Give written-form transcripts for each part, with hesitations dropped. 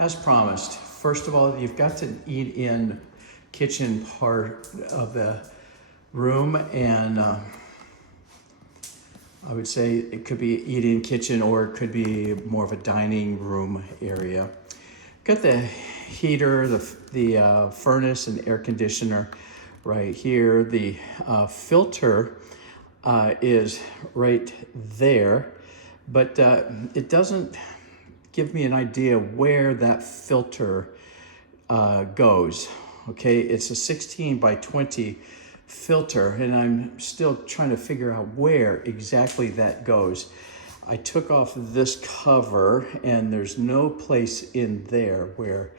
As promised, first of all, you've got to eat in kitchen part of the room, and I would say it could be eat-in kitchen or it could be more of a dining room area. Got the heater, the furnace and air conditioner right here. The filter is right there, but it doesn't give me an idea where that filter goes. Okay, it's a 16 by 20 filter, and I'm still trying to figure out where exactly that goes. I took off this cover, and there's no place in there where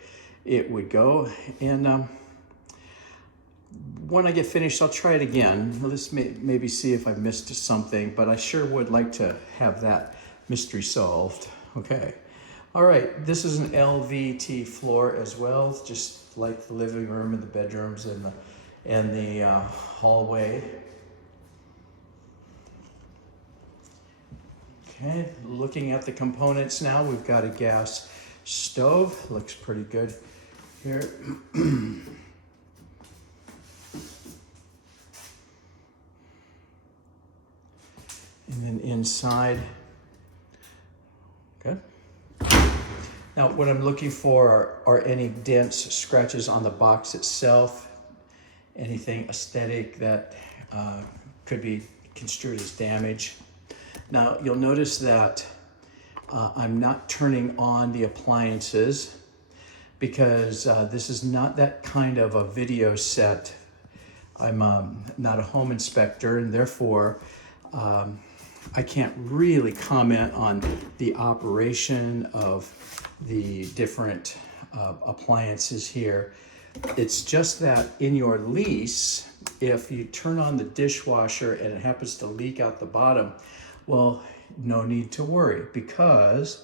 it would go. And when I get finished, I'll try it again. Let's maybe see if I missed something, but I sure would like to have that mystery solved. Okay. All right, this is an LVT floor as well, just like the living room and the bedrooms and the hallway. Okay, looking at the components now, we've got a gas stove, looks pretty good here. And then inside, good. Now, what I'm looking for are any dents, scratches on the box itself, anything aesthetic that could be construed as damage. Now, you'll notice that I'm not turning on the appliances because this is not that kind of a video set. I'm not a home inspector, and therefore I can't really comment on the operation of the different appliances here. It's just that in your lease, if you turn on the dishwasher and it happens to leak out the bottom, well, no need to worry, because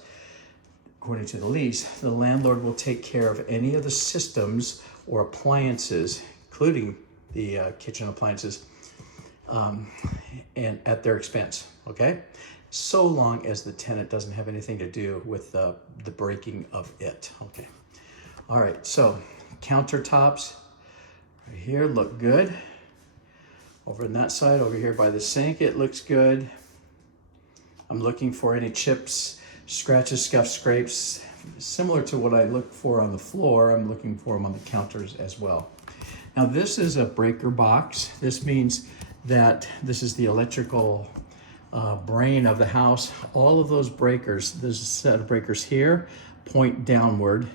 according to the lease, the landlord will take care of any of the systems or appliances, including the kitchen appliances, and at their expense, okay? So long as the tenant doesn't have anything to do with the breaking of it, okay? All right, so countertops right here look good. Over on that side, over here by the sink, it looks good. I'm looking for any chips, scratches, scuffs, scrapes. Similar to what I look for on the floor, I'm looking for them on the counters as well. Now this is a breaker box. This means that this is the electrical brain of the house. All of those breakers, there's a set of breakers here, point downward.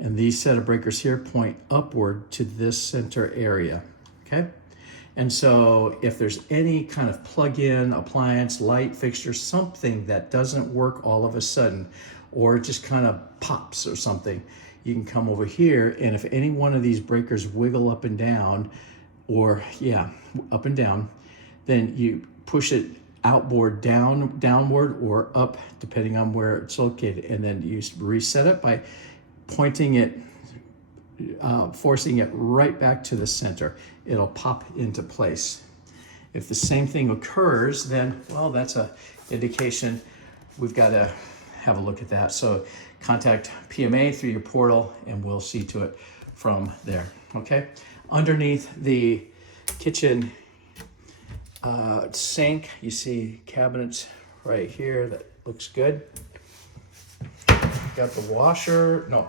And these set of breakers here point upward to this center area, okay? And so if there's any kind of plug-in appliance, light fixture, something that doesn't work all of a sudden, or just kind of pops or something, you can come over here, and if any one of these breakers wiggle up and down, or yeah, up and down, then you push it outboard downward or up, depending on where it's located, and then you reset it by pointing it, forcing it right back to the center. It'll pop into place. If the same thing occurs, then, well, that's an indication we've got to have a look at that. So contact PMA through your portal and we'll see to it from there, okay? Underneath the kitchen sink, you see cabinets right here that looks good. Got the washer, no,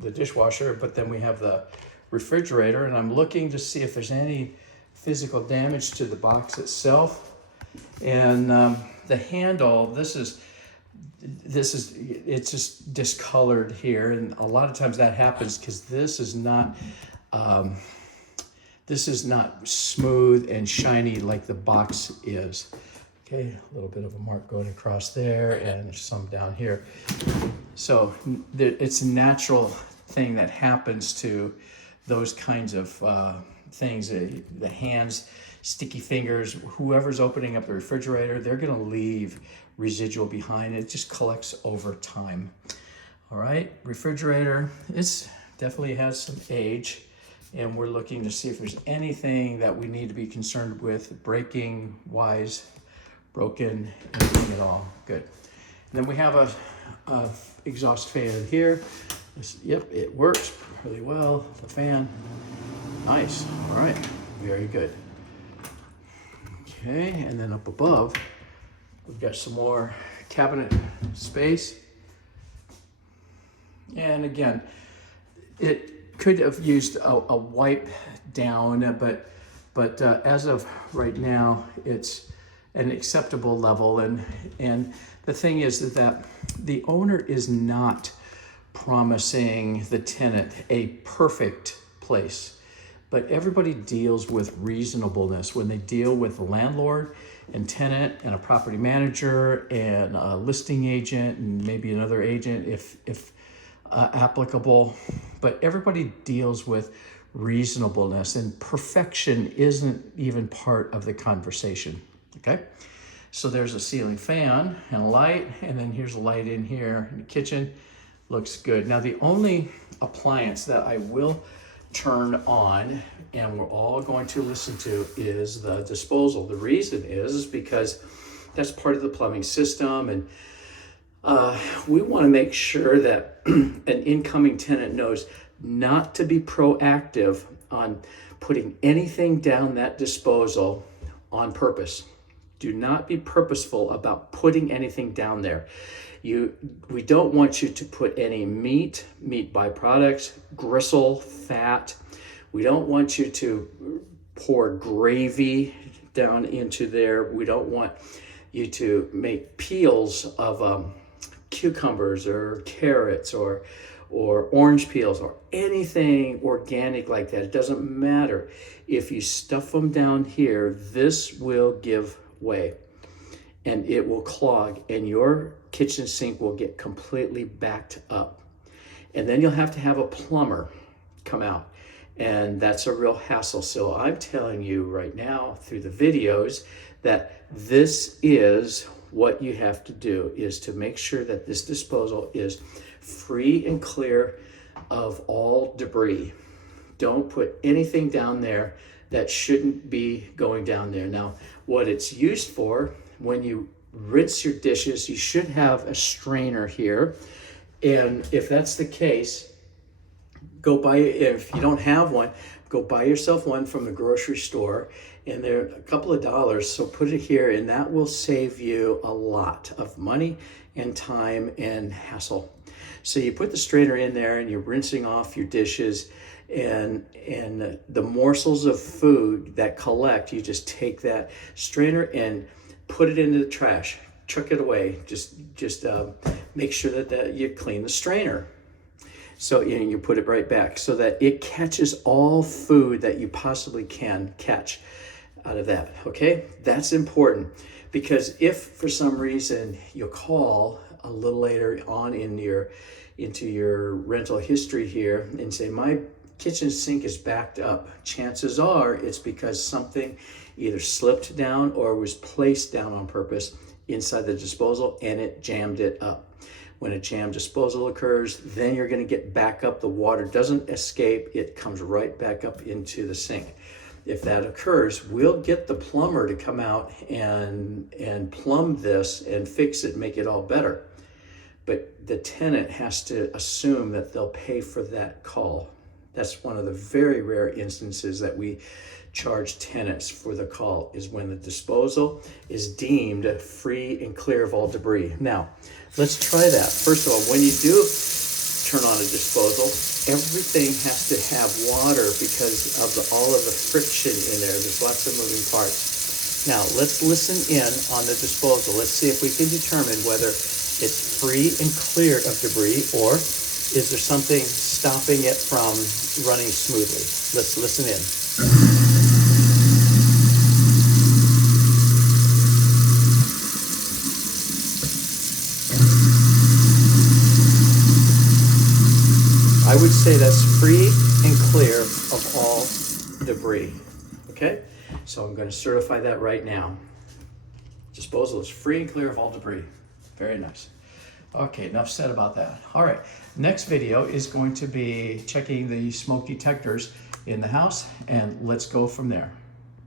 the dishwasher, but then we have the refrigerator, and I'm looking to see if there's any physical damage to the box itself. And the handle, it's just discolored here, and a lot of times that happens because this is not smooth and shiny like the box is. Okay, a little bit of a mark going across there and some down here. So it's a natural thing that happens to those kinds of things. The hands, sticky fingers, whoever's opening up the refrigerator, they're gonna leave residual behind. It just collects over time. All right, refrigerator, it's definitely has some age, and we're looking to see if there's anything that we need to be concerned with, breaking wise, broken, anything at all. Good. Then we have a exhaust fan here. Yep, it works really well. The fan, nice. All right, very good. Okay, and then up above, we've got some more cabinet space. And again, it could have used a wipe down, but as of right now, it's an acceptable level. And the thing is that the owner is not promising the tenant a perfect place, but everybody deals with reasonableness when they deal with a landlord and tenant and a property manager and a listing agent and maybe another agent if applicable. But everybody deals with reasonableness, and perfection isn't even part of the conversation. Okay, so there's a ceiling fan and a light, and then here's a light in here in the kitchen. Looks good. Now the only appliance that I will turn on and we're all going to listen to is the disposal. The reason is because that's part of the plumbing system, and we want to make sure that an incoming tenant knows not to be proactive on putting anything down that disposal on purpose. Do not be purposeful about putting anything down there. We don't want you to put any meat byproducts, gristle, fat. We don't want you to pour gravy down into there. We don't want you to make peels of cucumbers or carrots or orange peels or anything organic like that. It doesn't matter. If you stuff them down here, this will give way and it will clog and your kitchen sink will get completely backed up. And then you'll have to have a plumber come out, and that's a real hassle. So I'm telling you right now through the videos that this is what you have to do, is to make sure that this disposal is free and clear of all debris. Don't put anything down there that shouldn't be going down there. Now, what it's used for, when you rinse your dishes, you should have a strainer here. And if that's the case, go buy, if you don't have one, go buy yourself one from the grocery store, and they're a couple of dollars. So put it here, and that will save you a lot of money and time and hassle. So you put the strainer in there and you're rinsing off your dishes, and the morsels of food that collect, you just take that strainer and put it into the trash, chuck it away. Just make sure that you clean the strainer. So you put it right back so that it catches all food that you possibly can catch out of that. Okay, that's important, because if for some reason you call a little later on into your rental history here and say, my kitchen sink is backed up, chances are it's because something either slipped down or was placed down on purpose inside the disposal and it jammed it up. When a jammed disposal occurs, then you're going to get back up. The water doesn't escape, it comes right back up into the sink. If that occurs, we'll get the plumber to come out and plumb this and fix it, make it all better. But the tenant has to assume that they'll pay for that call. That's one of the very rare instances that we charge tenants for the call, is when the disposal is deemed free and clear of all debris. Now, let's try that. First of all, when you do turn on a disposal, everything has to have water because of all of the friction in there. There's lots of moving parts. Now, let's listen in on the disposal. Let's see if we can determine whether it's free and clear of debris, or is there something stopping it from running smoothly. Let's listen in. I would say that's free and clear of all debris. Okay, so I'm going to certify that right now. Disposal is free and clear of all debris. Very nice. Okay, enough said about that. All right, next video is going to be checking the smoke detectors in the house, and let's go from there.